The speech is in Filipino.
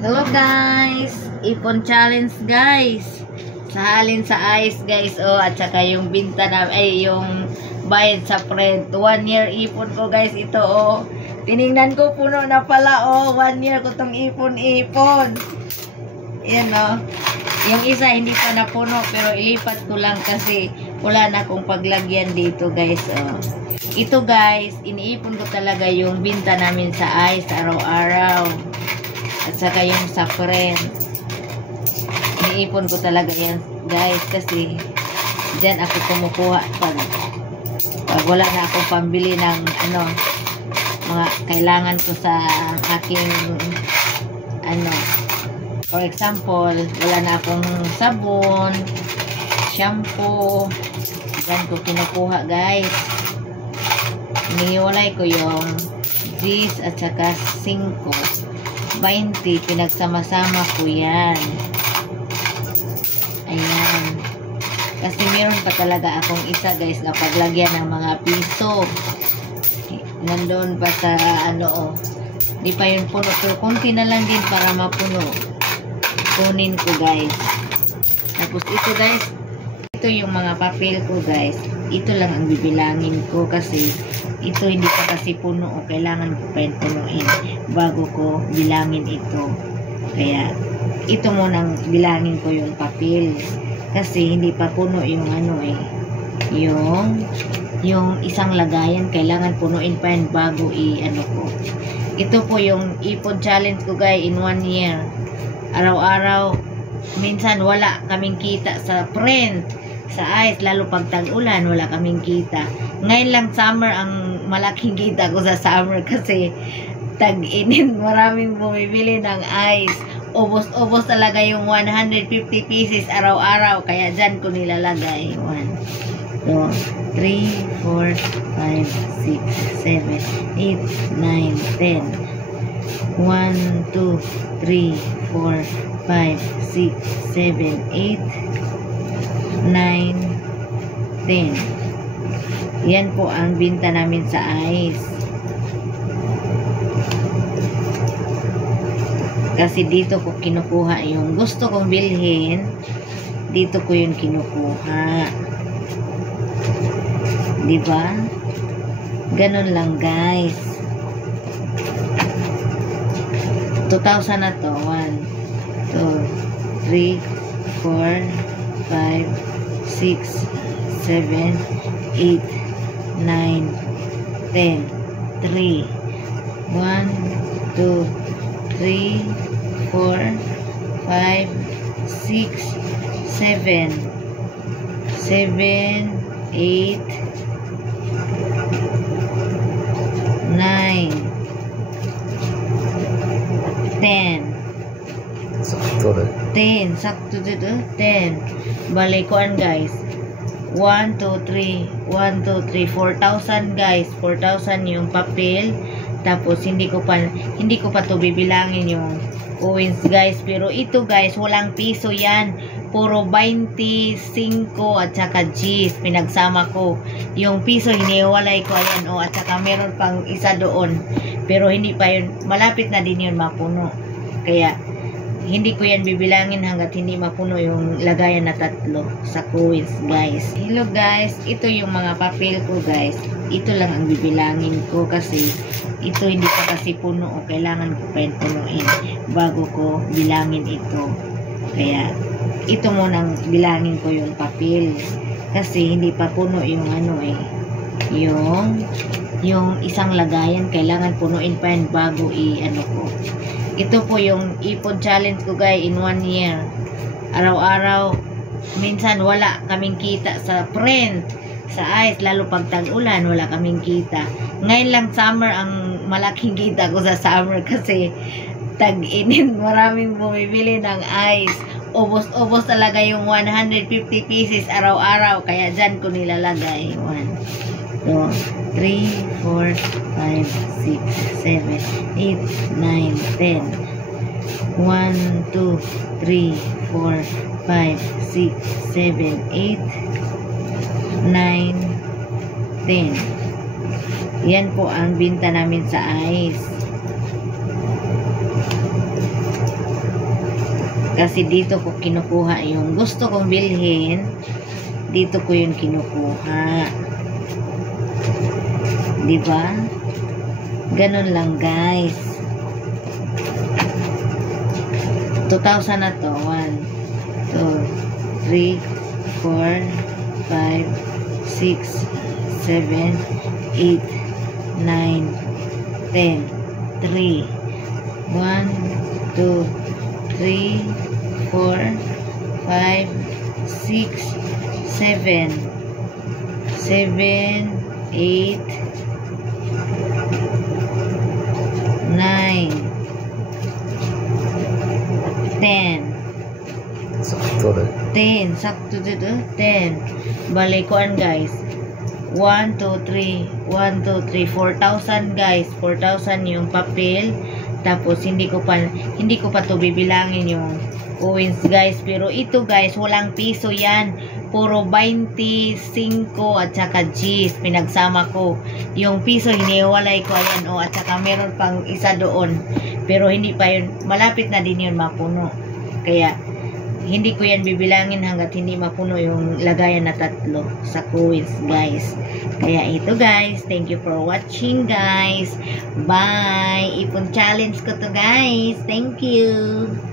Hello guys, ipon challenge guys. Sahalin sa ice guys, at saka yung binta na yung bayad sa friend. 1 year ipon ko guys ito Tiningnan ko puno na pala 1 year ko tong ipon. Yan Yung isa hindi pa napuno pero ilipat ko lang kasi wala na akong paglagyan dito guys. Ito guys, iniipon ko talaga yung binta namin sa ice araw-araw. At saka yung sa friend. Iniipon ko talaga yan guys kasi dyan ako kumukuha pag wala na akong pambili ng mga kailangan ko sa aking for example, wala na akong sabon, shampoo, dyan ko kinukuha guys. Inihiwalay ko yung 10 at saka 5 20, pinagsama-sama ko yan. Ayan. Kasi meron pa talaga akong isa guys na paglagyan ng mga piso. Nandun pa sa di pa yun puno. Pero konti na lang din para mapuno. Kunin ko guys. Tapos ito guys, ito yung mga papel ko guys. Ito lang ang bibilangin ko kasi ito hindi pa kasi puno o kailangan ko pa punuin bago ko bilangin ito. Kaya ito munang bilangin ko yung papel kasi hindi pa puno yung yung isang lagayan kailangan punuin pa yan bago ko. Ito po yung ipon challenge ko guys in 1 year. Araw-araw, minsan wala kaming kita sa friend, sa ice, lalo pag tag-ulan wala kaming kita. Ngayon lang summer ang malaking kita ko sa summer kasi tag-init, maraming bumibili ng ice. Ubos talaga yung 150 pieces araw-araw, kaya dyan ko nilalagay. 1, 2, 3, 4, 5, 6, 7, 8, 9, 10. 1, 2, 3, 4, 5, 6, 7, 8, 9, 10. Yan po ang binta namin sa ice. Kasi dito ko kinukuha yung gusto kong bilhin. Dito ko yung kinukuha. Diba? Ganun lang guys. 2,000 na to. 1, 2, 3, 4, 5, 6, 7, 8, 9, 10, 3, 1, 2, 3, 4, 5, 6, 7, 7, 8, 9, 10. Sakto dito. 10. Balikuan guys. 1, 2, 3. 1, 2, 3. 4,000 guys. 4,000 yung papel. Tapos hindi ko pa to bibilangin yung coins guys. Pero ito guys, walang piso yan. Puro 25 at saka G's. Pinagsama ko. Yung piso hiniwalay ko. Ayan at saka meron pang isa doon. Pero hindi pa yun. Malapit na din yun mapuno. Kaya hindi ko yan bibilangin hanggat hindi mapuno yung lagayan na 3 sa coins guys. Hello guys, ito yung mga papel ko guys. Ito lang ang bibilangin ko kasi ito hindi pa kasi puno o kailangan ko pa punuin bago ko bilangin ito. Kaya ito munang bilangin ko yung papel kasi hindi pa puno yung yung isang lagayan kailangan punuin pa yan bago ko. Ito po yung ipon challenge ko guys in 1 year. Araw-araw, minsan wala kaming kita sa friend, sa ice, lalo pag tag-ulan wala kaming kita. Ngayon lang summer ang malaking kita ko sa summer kasi tag-init, maraming bumibili ng ice. Ubos talaga yung 150 pieces araw-araw, kaya dyan ko nilalagay. 1, 2, 3, 4, 5, 6, 7, 8, 9, 10. 1, 2, 3, 4, 5, 6, 7, 8, 9, 10. Yan po ang binta namin sa ice. Kasi dito ko kinukuha yung gusto kong bilhin. Dito ko yung kinukuha. Diba? Ganun lang guys. 2,000 na to. 1, 2, 3, 4, 5, 6, 7, 8, 9, 10, 3, 1, 2, 3, 4, 5, 6, 7, 7, 8, 9, 10. Sakto rin. 10. Sakto dito. 10. Bali, kuan guys. 1, 2, 3. 1, 2, 3. 4,000 guys. 4,000 yung papel. Tapos, hindi ko pa to bibilangin yung coins guys. Pero ito guys, walang piso yan. Puro 25 at saka G's. Pinagsama ko. Yung piso, hiniwalay ko. Ayan o. At saka meron pang isa doon. Pero hindi pa yun. Malapit na din yun mapuno. Kaya, hindi ko yan bibilangin hanggat hindi mapuno yung lagayan na 3 sa coins guys. Kaya ito guys, thank you for watching guys. Bye! Ipon challenge ko to guys. Thank you!